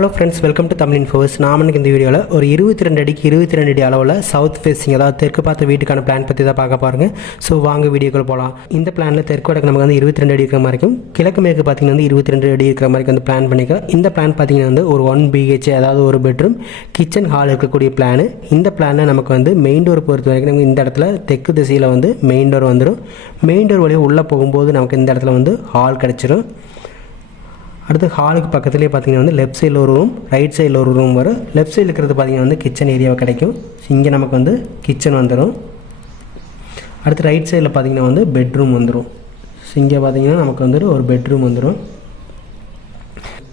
Hello friends, welcome to Tamil infos. நான் இந்த வீடியோவில் ஒரு 22 அடிக்கு 22 அடி அளவில் சவுத் ஃபேஸிங், அதாவது தெற்கு பார்த்த வீட்டுக்கான பிளான் பற்றி தான் பார்க்க பாருங்க. ஸோ வாங்க வீடியோக்குள்ள போகலாம். இந்த பிளானில் தெற்கு வடக்கு நமக்கு 22 அடி இருக்கிற மாதிரிக்கும், கிழக்கு மேற்கு பார்த்தீங்கன்னா 22 அடி இருக்கிற மாதிரி பிளான் பண்ணிக்கலாம். இந்த பிளான் பார்த்தீங்கன்னா ஒரு 1 BHK, அதாவது ஒரு பெட்ரூம் கிச்சன் ஹால் இருக்கக்கூடிய பிளான். இந்த பிளானில் நமக்கு மெயின் டோர் பொறுத்த வரைக்கும் நமக்கு இந்த இடத்துல தெற்கு திசையில் மெயின் டோர் வந்துடும். மெயின் டோர் வழியாக உள்ளே போகும்போது நமக்கு இந்த இடத்துல ஹால் கிடச்சிரும். அடுத்து ஹாலுக்கு பக்கத்துலேயே பார்த்தீங்கன்னா லெஃப்ட் சைடில் ஒரு ரூம், ரைட் சைடில் ஒரு ரூம் வரும். லெஃப்ட் சைடில் இருக்கிறது பார்த்தீங்கன்னா கிச்சன் ஏரியாவை கிடைக்கும். இங்கே நமக்கு கிச்சன் வந்துடும். அடுத்து ரைட் சைடில் பார்த்தீங்கன்னா பெட்ரூம் வந்துடும். ஸோ இங்கே பார்த்தீங்கன்னா நமக்கு ஒரு பெட்ரூம் வந்துடும்.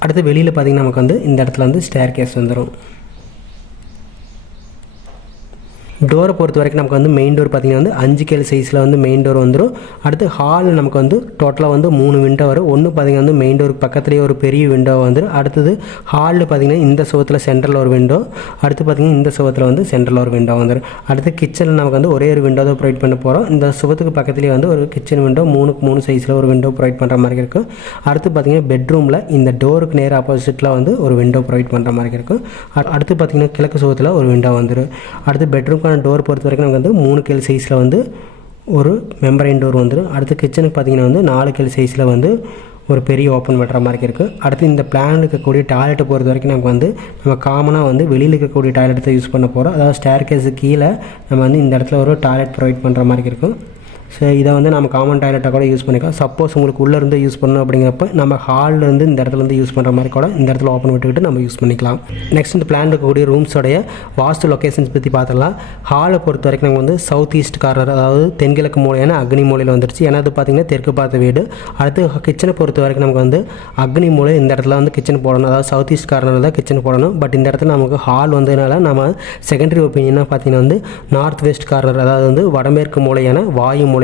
அடுத்து வெளியில் பார்த்தீங்கன்னா நமக்கு இந்த இடத்துல ஸ்டேர் கேஸ் வந்துடும். டோரை பொறுத்த வரைக்கும் நமக்கு மெயின் டோர் பார்த்தீங்கன்னா 5 கேல் சைஸில் மெயின் டோர் வந்துடும். அடுத்து ஹால் நமக்கு டோட்டலாக 3 விண்டோ வரும். ஒன்று பார்த்தீங்கன்னா மெயின் டோருக்கு பக்கத்துலேயே ஒரு பெரிய விண்டோ வந்துடும். அடுத்தது ஹாலில் பார்த்தீங்கன்னா இந்த சுவத்தில் சென்ட்ரலில் ஒரு விண்டோ, அடுத்து பார்த்தீங்கன்னா இந்த சுவத்தில் சென்ட்ரலில் ஒரு விண்டோ வந்துடும். அடுத்து கிச்சனில் நமக்கு ஒரே ஒரு விண்டோ தான் ப்ரொவைட் பண்ண போகிறோம். இந்த சுவத்துக்கு பக்கத்துலேயே ஒரு கிச்சன் விண்டோ 3x3 சைஸில் ஒரு விண்டோ ப்ரொவைட் பண்ணுற மாதிரி இருக்கும். அடுத்து பார்த்தீங்கன்னா பெட்ரூமில் இந்த டோருக்கு நேர் ஆப்போசிட்டில் ஒரு விண்டோ ப்ரொவைட் பண்ணுற மாதிரி இருக்கும். அடுத்து பார்த்தீங்கன்னா கிழக்கு சுவத்தில் ஒரு விண்டோ வந்துடும். அடுத்து பெட்ரூம் டோர் பொறுத்த வரைக்கும் நமக்கு 3 கேல் சைஸில் ஒரு மெம்பரைன் டோர் வந்துடும். அடுத்து கிச்சனுக்கு பார்த்தீங்கன்னா 4 கேல் சைஸில் ஒரு பெரிய ஓப்பன் பண்ணுற மாதிரி இருக்குது. அடுத்து இந்த பிளான் இருக்கக்கூடிய டாய்லெட்டை பொறுத்த வரைக்கும் நமக்கு நம்ம காமனாக வெளியில் இருக்கக்கூடிய டாய்லெட்டை யூஸ் பண்ண போகிறோம். அதாவது ஸ்டேர் கேஸு கீழே நம்ம இந்த இடத்துல ஒரு டாய்லெட் ப்ரொவைட் பண்ணுற மாதிரி இருக்கும். ஸோ இதை நம்ம காமன் டாய்லெட்டாக கூட யூஸ் பண்ணிக்கலாம். சப்போஸ் உங்களுக்கு உள்ளேருந்து யூஸ் பண்ணணும் அப்படிங்கிறப்ப நம்ம ஹால்லேருந்து இந்த இடத்துலேருந்து யூஸ் பண்ணுற மாதிரி கூட இந்த இடத்துல ஓப்பன் விட்டுக்கிட்டு நம்ம யூஸ் பண்ணிக்கலாம். நெக்ஸ்ட் இந்த பிளான் இருக்கக்கூடிய ரூம்ஸோடைய வாஸ்து லொக்கேஷன்ஸ் பற்றி பார்த்துக்கலாம். ஹாலை பொறுத்த வரைக்கும் நமக்கு சவுத் ஈஸ்ட் கார்னர், அதாவது தென்கிழக்கு மூலையான அக்னி மூலையில் வந்துருச்சு. ஏன்னா அது பார்த்திங்கன்னா தெற்கு பார்த்த வீடு. அடுத்து கிச்சனை பொறுத்த வரைக்கும் நமக்கு அக்னி மூலை இந்த இடத்துல கிச்சன் போடணும், அதாவது சவுத் ஈஸ்ட் கார்னரில் தான் கிச்சன் போடணும். பட் இந்த இடத்துல நமக்கு ஹால் வந்ததுனால நம்ம செகண்டரி ஒப்பீனியனாக பார்த்தீங்கன்னா நார்த் வெஸ்ட் கார்னர், அதாவது வடமேற்கு மூலையான வாயு மூலையில்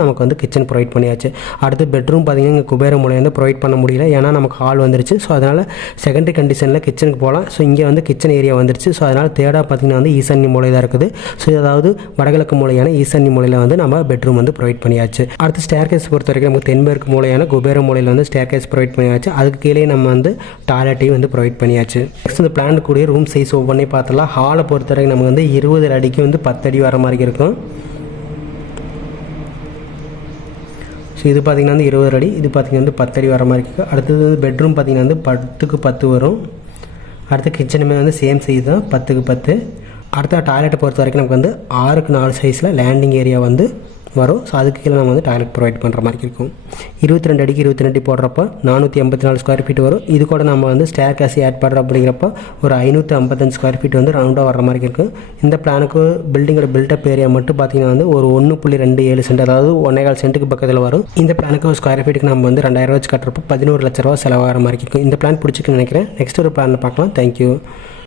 நமக்கு கிச்சன் ப்ரொவைட் பண்ணியாச்சு. அடுத்து பெட்ரூம் பார்த்தீங்கன்னா இங்கே குபேர மூலையை ப்ரொவைட் பண்ண முடியல, ஏன்னா நமக்கு ஹால் வந்துருச்சு. ஸோ அதனால் செகண்டரி கண்டிஷனில் கிச்சனுக்கு போகலாம். ஸோ இங்கே கிச்சன் ஏரியா வந்துருச்சு. ஸோ அதனால் தேர்டாக பார்த்தீங்கன்னா ஈசான்ய மூலை தான் இருக்குது. ஸோ அதாவது வடகிழக்கு மூலையான ஈசான்ய மூலையில் நம்ம பெட்ரூம் ப்ரொவைட் பண்ணியாச்சு. அடுத்து ஸ்டேர் கேஸ் பொறுத்த வரைக்கும் நமக்கு தென்மேற்கு மூலையான குபேர மூலையில் ஸ்டேர் கேஸ் ப்ரொவைட் பண்ணியாச்சு. அதுக்கு கீழே நம்ம டாய்லெட்டையும் ப்ரொவைட் பண்ணியாச்சு. நெக்ஸ்ட் இந்த பிளான் கூடிய ரூம் சைஸ் ஒவ்வொன்றே பார்த்தலாம். ஹாலை பொறுத்த வரைக்கும் நமக்கு 20 அடிக்கு 10 அடி வர மாதிரி இருக்கும். ஸோ இது பார்த்திங்கன்னா 20 அடி, இது பார்த்திங்கன்னா 10 அடி வர மாதிரி இருக்குது. அடுத்தது பெட்ரூம் பார்த்திங்கன்னா 10க்கு 10 வரும். அடுத்து கிச்சனுமே சேம் சைஸ் தான், 10க்கு 10. அடுத்த டாய்லெட்டை பொறுத்த வரைக்கும் நமக்கு 6க்கு 4 சைஸில் லேண்டிங் ஏரியா வரும். ஸோ அதுக்கு கீழே நம்ம டாய்லெட் ப்ரொவைட் பண்ணுற மாதிரி இருக்கும். 22 அடிக்கு 22 அடி போடுறப்போ 484 ஸ்கொயர் ஃபீட் வரும். இது கூட நம்ம ஸ்டேர் கேஸ் ஆட் பண்ணுறோம் அப்படிங்கிறப்ப ஒரு 555 ஸ்கொயர் ஃபீட் ரவுண்டாக வர மாதிரி இருக்கும். இந்த பிளானுக்கு பில்டிங்கோட பில்டப் ஏரியா மட்டும் பார்த்தீங்கன்னா ஒரு 1.27 சென்ட், அதாவது 1.25 சென்ட்டுக்கு பக்கத்தில் வரும். இந்த பிளானுக்கு ஒரு ஸ்கொயர் ஃபீட்டுக்கு நம்ம 2000 வச்சு கட்டுறப்போ 11 லட்ச ரூபா செலவாகிற மாதிரி இருக்கும். இந்த பிளான் பிடிச்சிக்குன்னு நினைக்கிறேன். நெக்ஸ்ட் ஒரு பிளான் பார்க்கலாம். தேங்க்யூ.